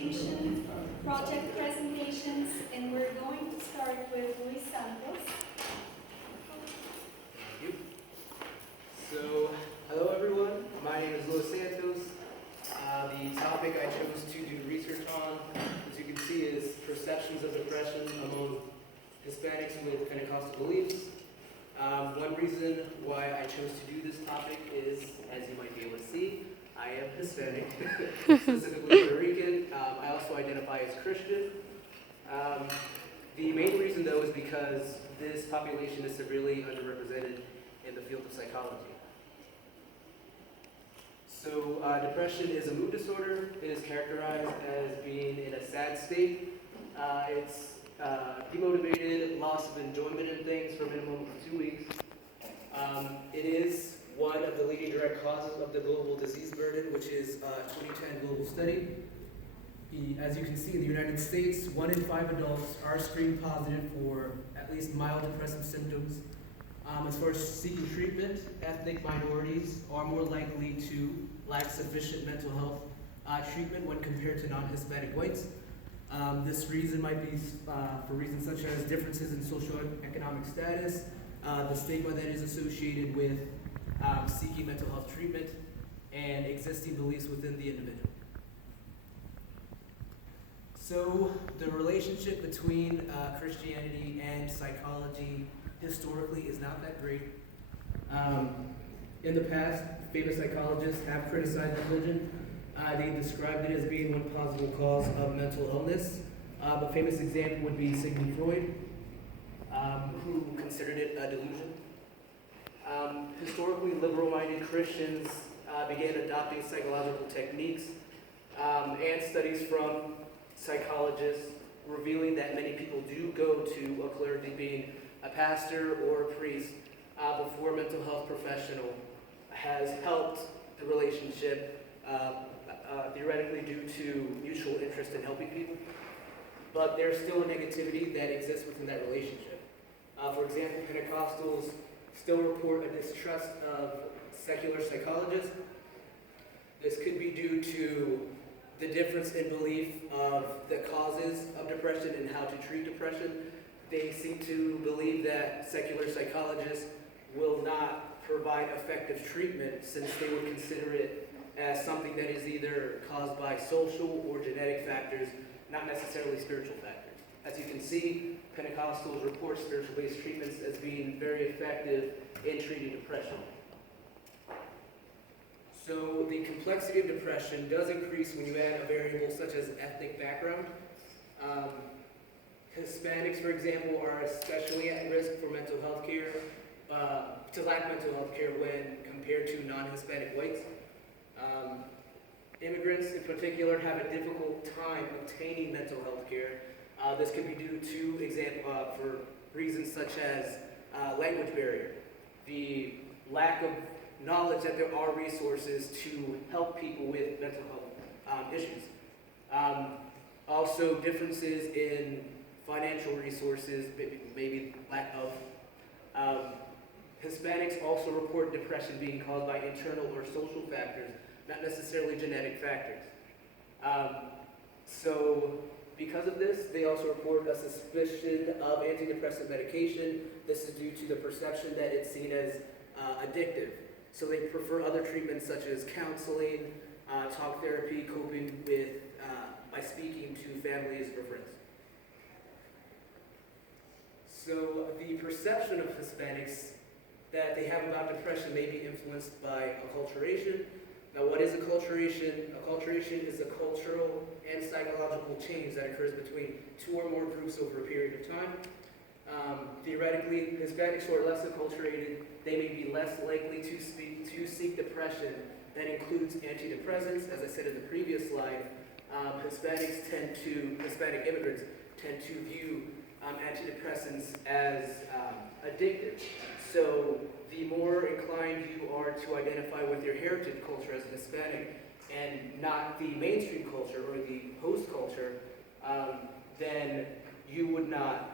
distinction project presentations, and we're going to start with Louis Santos. Thank you. So, hello everyone. My name is Louis Santos. The topic I chose to do research on, as you can see, is perceptions of depression among Hispanics with Pentecostal beliefs. One reason why I chose to do this topic is, as you might be able to see, I am Hispanic, specifically Puerto Rican. I also identify as Christian. The main reason, though, is because this population is severely underrepresented in the field of psychology. So, depression is a mood disorder. It is characterized as being in a sad state. It's demotivated, loss of enjoyment in things for a minimum of 2 weeks. It is one of the leading direct causes of the global disease burden, which is a 2010 global study. As you can see, in the United States, 1 in 5 adults are screened positive for at least mild depressive symptoms. As far as seeking treatment, ethnic minorities are more likely to lack sufficient mental health treatment when compared to non-Hispanic whites. This reason might be for reasons such as differences in socioeconomic status, the stigma that is associated with seeking mental health treatment, and existing beliefs within the individual. So, the relationship between Christianity and psychology historically is not that great. In the past, famous psychologists have criticized religion. They described it as being one possible cause of mental illness. A famous example would be Sigmund Freud, who considered it a delusion. Historically, liberal-minded Christians began adopting psychological techniques and studies from psychologists revealing that many people do go to a clergy, being a pastor or a priest, before a mental health professional has helped the relationship, theoretically due to mutual interest in helping people. But there's still a negativity that exists within that relationship. For example, Pentecostals still report a distrust of secular psychologists. This could be due to the difference in belief of the causes of depression and how to treat depression. They seem to believe that secular psychologists will not provide effective treatment, since they would consider it as something that is either caused by social or genetic factors, not necessarily spiritual factors. As you can see, Pentecostals report spiritual-based treatments as being very effective in treating depression. So the complexity of depression does increase when you add a variable such as ethnic background. Hispanics, for example, are especially at risk for mental health care, to lack mental health care when compared to non-Hispanic whites. Immigrants, in particular, have a difficult time obtaining mental health care. This could be due to, for reasons such as language barrier, the lack of knowledge that there are resources to help people with mental health issues. Also, differences in financial resources, maybe lack of. Hispanics also report depression being caused by internal or social factors, not necessarily genetic factors. So, because of this, they also report a suspicion of antidepressant medication. This is due to the perception that it's seen as addictive. So they prefer other treatments such as counseling, talk therapy, coping with, by speaking to families or friends. So the perception of Hispanics that they have about depression may be influenced by acculturation. Now, what is acculturation? Acculturation is a cultural and psychological change that occurs between two or more groups over a period of time. Theoretically, Hispanics who are less acculturated, they may be less likely to seek depression that includes antidepressants. As I said in the previous slide, Hispanic immigrants tend to view antidepressants as addictive. So the more inclined you are to identify with your heritage culture as a Hispanic and not the mainstream culture or the host culture, then you would not,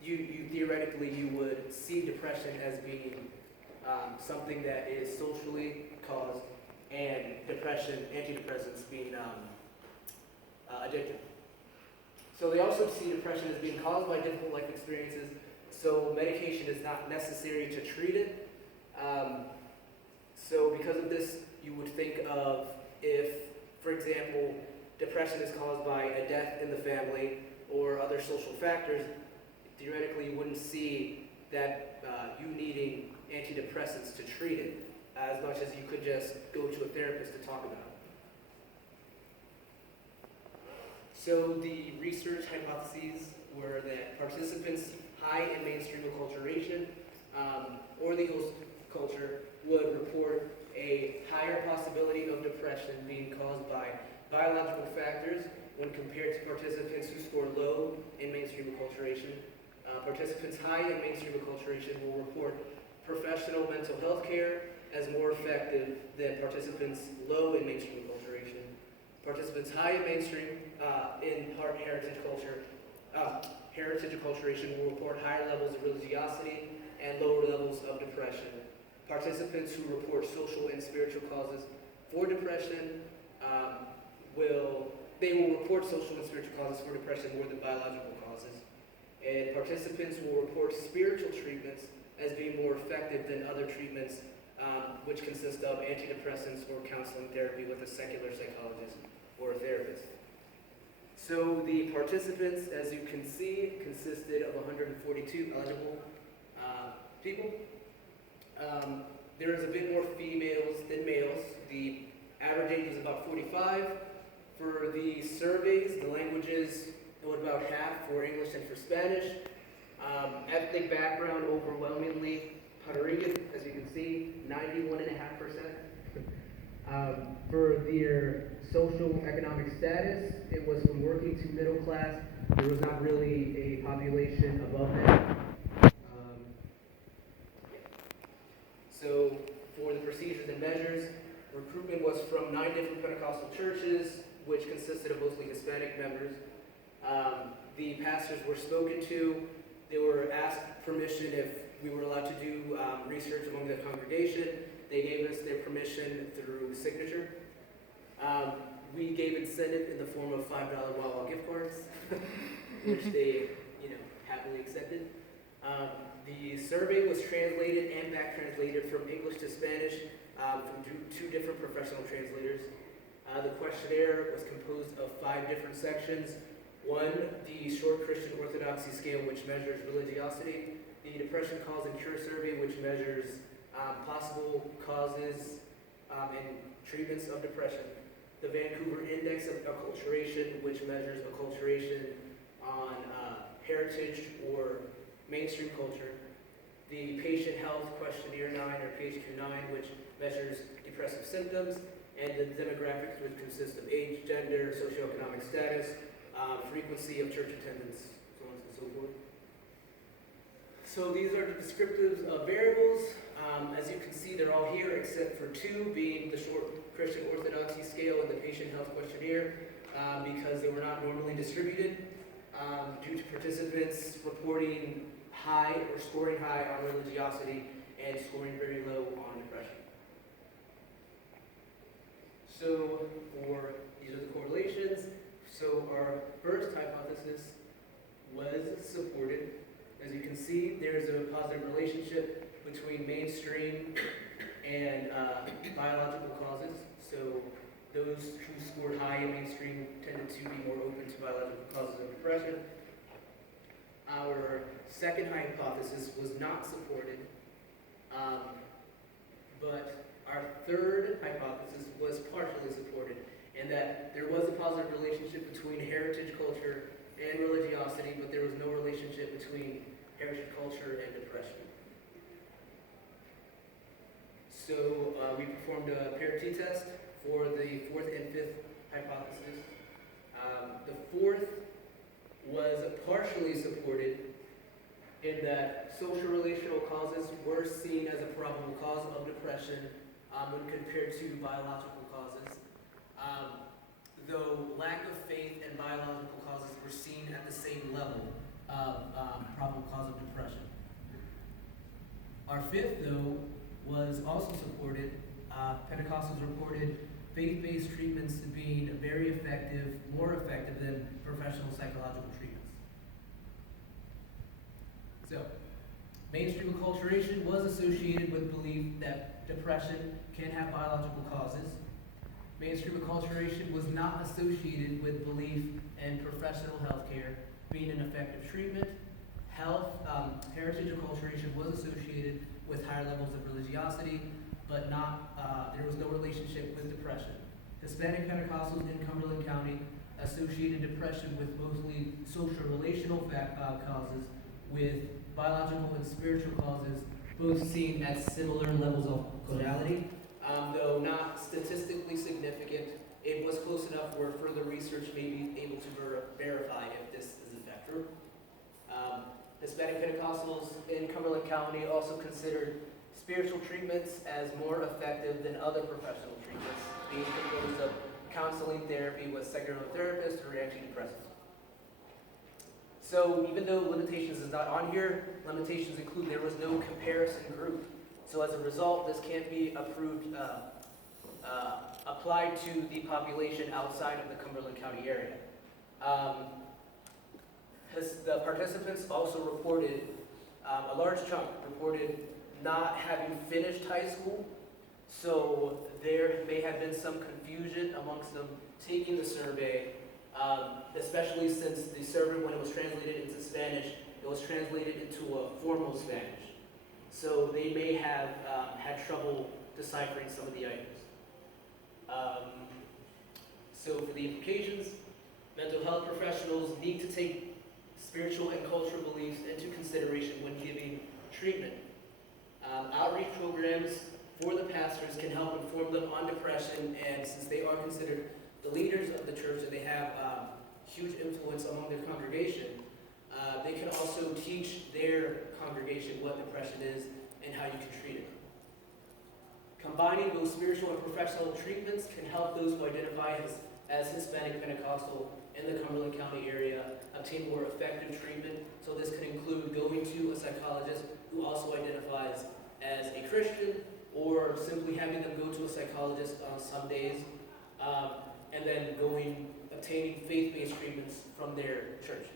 theoretically you would see depression as being something that is socially caused, and depression, antidepressants being addictive. So they also see depression as being caused by difficult life experiences, so medication is not necessary to treat it. So because of this, you would think of if, for example, depression is caused by a death in the family or other social factors, theoretically you wouldn't see that you needing antidepressants to treat it as much as you could just go to a therapist to talk about it. So the research hypotheses were that participants high in mainstream acculturation or the host culture would report a higher possibility of depression being caused by biological factors when compared to participants who score low in mainstream acculturation. Participants high in mainstream acculturation will report professional mental health care as more effective than participants low in mainstream acculturation. Participants high in mainstream heritage acculturation will report higher levels of religiosity and lower levels of depression. Participants who report social and spiritual causes for depression will report social and spiritual causes for depression more than biological causes. And participants will report spiritual treatments as being more effective than other treatments, which consist of antidepressants or counseling therapy with a secular psychologist or a therapist. So the participants, as you can see, consisted of 142 eligible people. There is a bit more females than males. The average age is about 45. For the surveys, the languages, it was about half for English and for Spanish. Ethnic background, overwhelmingly Puerto Rican, as you can see, 91.5%. For their social economic status, it was from working to middle class. There was not really a population above that. So for the procedures and measures, recruitment was from 9 different Pentecostal churches, which consisted of mostly Hispanic members. The pastors were spoken to. They were asked permission if we were allowed to do research among the congregation. They gave us their permission through signature. We gave incentive in the form of $5 Wawa gift cards, which they, happily accepted. The survey was translated and back translated from English to Spanish from 2 different professional translators. The questionnaire was composed of 5 different sections. 1, the short Christian orthodoxy scale, which measures religiosity. The depression cause and cure survey, which measures possible causes and treatments of depression. The Vancouver Index of Acculturation, which measures acculturation on heritage or mainstream culture. The Patient Health Questionnaire 9, or PHQ-9, which measures depressive symptoms, and the demographics, which consist of age, gender, socioeconomic status, frequency of church attendance, so on and so forth. So these are the descriptives of variables. As you can see, they're all here except for 2, being the short Christian orthodoxy scale and the Patient Health Questionnaire, because they were not normally distributed due to participants reporting high or scoring high on religiosity and scoring very low on depression. So these are the correlations. So our first hypothesis was supported. As you can see, there's a positive relationship between mainstream and biological causes. So those who scored high in mainstream tended to be more open to biological causes of depression. Our second hypothesis was not supported, but our third hypothesis was partially supported, in that there was a positive relationship between heritage culture and religiosity, but there was no relationship between heritage culture and depression. So we performed a pair T-test for the fourth and fifth hypothesis. The fourth was partially supported in that social relational causes were seen as a probable cause of depression when compared to biological causes, though lack of faith and biological causes were seen at the same level of probable cause of depression. Our fifth, though, was also supported. Pentecostals reported faith-based treatments being very effective, more effective than professional psychological treatments. So, mainstream acculturation was associated with belief that depression can have biological causes. Mainstream acculturation was not associated with belief in professional health care being an effective treatment. Heritage acculturation was associated with higher levels of religiosity, but there was no relationship with depression. Hispanic Pentecostals in Cumberland County associated depression with mostly social relational causes, with biological and spiritual causes, both seen at similar levels of causality, though not statistically significant. It was close enough where further research may be able to verify if this is in fact true. Hispanic Pentecostals in Cumberland County also considered spiritual treatments as more effective than other professional treatments, being composed of counseling therapy with secular therapists or antidepressants. So even though limitations is not on here, limitations include there was no comparison group. So as a result, this can't be applied to the population outside of the Cumberland County area. The participants also reported, a large chunk reported not having finished high school, so there may have been some confusion amongst them taking the survey, especially since the survey, when it was translated into Spanish, it was translated into a formal Spanish. So they may have had trouble deciphering some of the items. So for the implications, mental health professionals need to take spiritual and cultural beliefs into consideration when giving treatment. Outreach programs for the pastors can help inform them on depression, and since they are considered the leaders of the church and they have huge influence among their congregation, they can also teach their congregation what depression is and how you can treat it. Combining those spiritual and professional treatments can help those who identify as Hispanic Pentecostal in the Cumberland County area obtain more effective treatment. So this could include going to a psychologist who also identifies as a Christian, or simply having them go to a psychologist on some days, and then obtaining faith-based treatments from their church.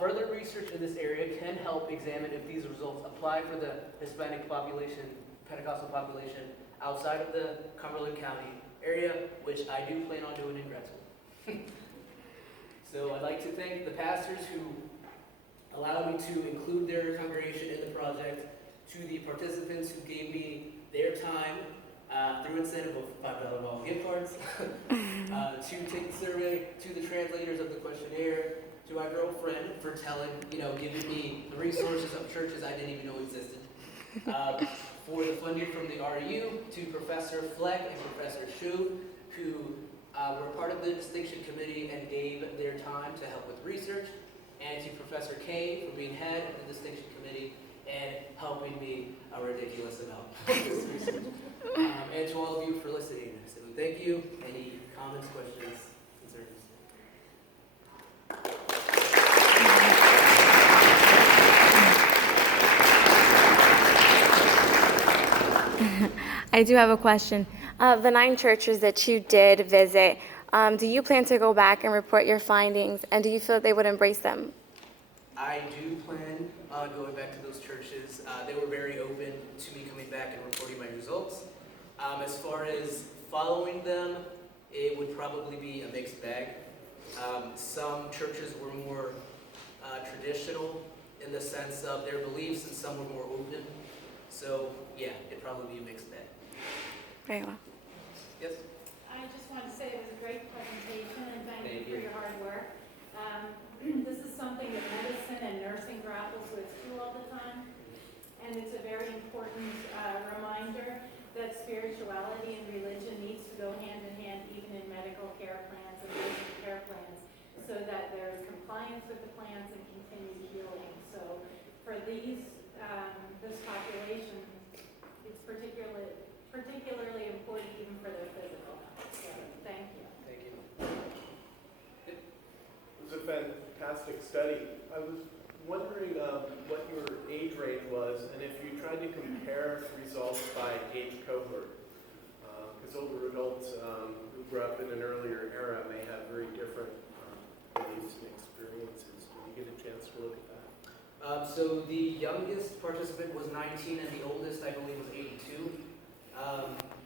Further research in this area can help examine if these results apply for the Hispanic population, Pentecostal population outside of the Cumberland County area, which I do plan on doing in grad school. So I'd like to thank the pastors who allowed me to include their congregation in the project, to the participants who gave me their time through incentive of $5 off gift cards, to take the survey, to the translators of the questionnaire, to my girlfriend for giving me the resources of churches I didn't even know existed, for the funding from the RU, to Professor Fleck and Professor Shu, who were part of the distinction committee and gave their time to help with research, and to Professor Kay for being head of the distinction committee and helping me a ridiculous amount of this research. And to all of you for listening. So thank you. Any comments, questions, concerns? I do have a question. The 9 churches that you did visit, do you plan to go back and report your findings, and do you feel that they would embrace them? I do plan on going back to those churches. They were very open to me coming back and reporting my results. As far as following them, it would probably be a mixed bag. Some churches were more traditional in the sense of their beliefs, and some were more open. So, yeah, it'd probably be a mixed bag. Very well. Yes? I just wanted to say it was a great presentation, and thank you for your hard work. This is something that medicine and nursing grapples with too all the time, and it's a very important reminder that spirituality and religion needs to go hand in hand, even in medical care plans and nursing care plans, so that there is compliance with the plans and continued healing. So for this population, it's particularly important even for their physical health. So thank you. Thank you. It was a fantastic study. I was wondering what your age range was, and if you tried to compare results by age cohort. Because because older adults who grew up in an earlier era may have very different beliefs and experiences. Did you get a chance to look at that? So the youngest participant was 19 and the oldest, I believe, was 82.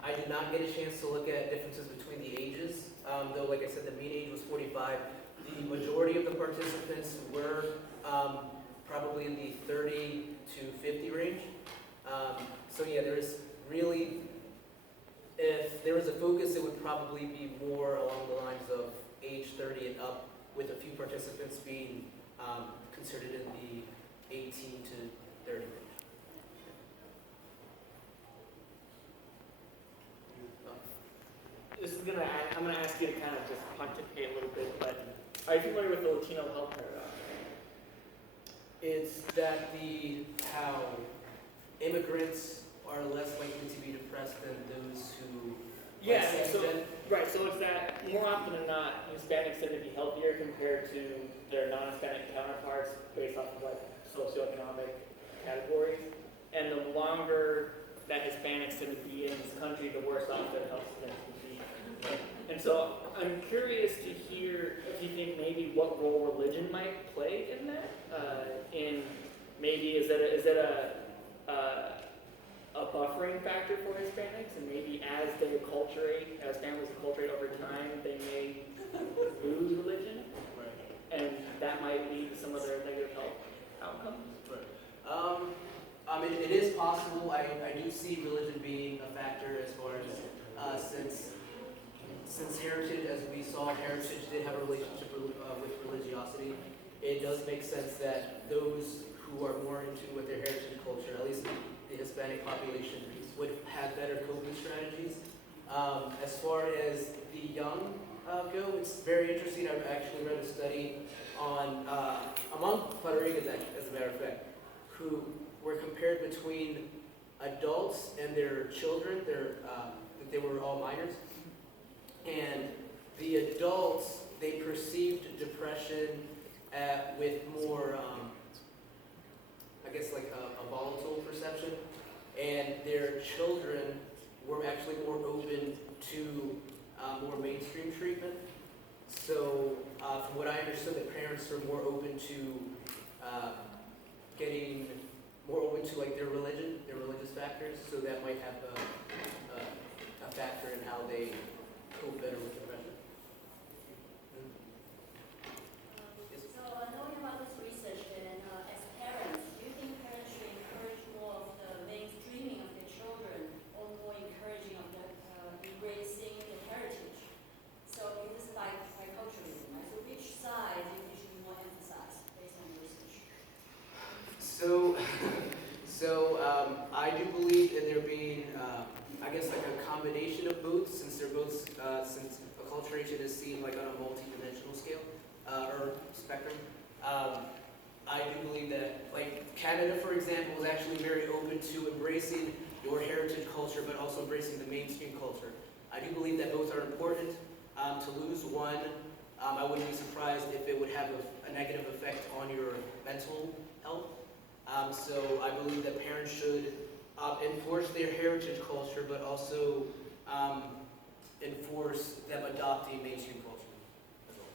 I did not get a chance to look at differences between the ages, though, like I said, the mean age was 45. The majority of the participants were probably in the 30 to 50 range. So yeah, there's really, if there was a focus, it would probably be more along the lines of age 30 and up, with a few participants being considered in the 18 to 30 range. I'm gonna ask you to kind of just pontificate a little bit, but are you familiar with the Latino health paradox? It's that how immigrants are less likely to be depressed than those who. Yeah, so it's that more often than not, Hispanics tend to be healthier compared to their non-Hispanic counterparts based off of like socioeconomic categories, and the longer that Hispanics tend to be in this country, the worse off their health tends to be. And so I'm curious to hear if you think maybe what role religion might play in that. In maybe is it a buffering factor for Hispanics, and maybe as they acculturate, as families acculturate over time, they may lose religion, and that might lead to some of their negative health outcomes. It is possible. I do see religion being a factor as far as since heritage, as we saw, heritage did have a relationship with religiosity. It does make sense that those who are more into with their heritage culture, at least the Hispanic population, would have better coping strategies. As far as the young go, it's very interesting. I've actually read a study on among Puerto Ricans, as a matter of fact, who were compared between adults and their children. They were all minors, and the adults, they perceived depression with more, I guess, like a volatile perception, and their children were actually more open to more mainstream treatment. So from what I understood, the parents are more open to getting more open to like their religious factors, so that might have a factor in how they cope better with depression. So knowing about this research, then as parents, do you think parents should encourage more of the mainstreaming of their children, or more encouraging of the embracing the heritage? So it is like acculturation, right? So which side do you think should be more emphasized based on the research? So I do believe in there being, I guess, like a combination of both, since they're both, since acculturation is seen like on a multi-dimensional scale or spectrum. I do believe that, like Canada, for example, is actually very open to embracing your heritage culture, but also embracing the mainstream culture. I do believe that both are important. To lose one, I wouldn't be surprised if it would have a negative effect on your mental health. So I believe that parents should enforce their heritage culture, but also enforce them adopting mainstream culture as well.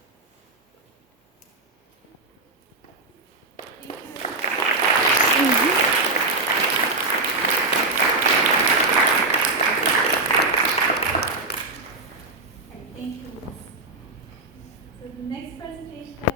Thank you. So the next presentation that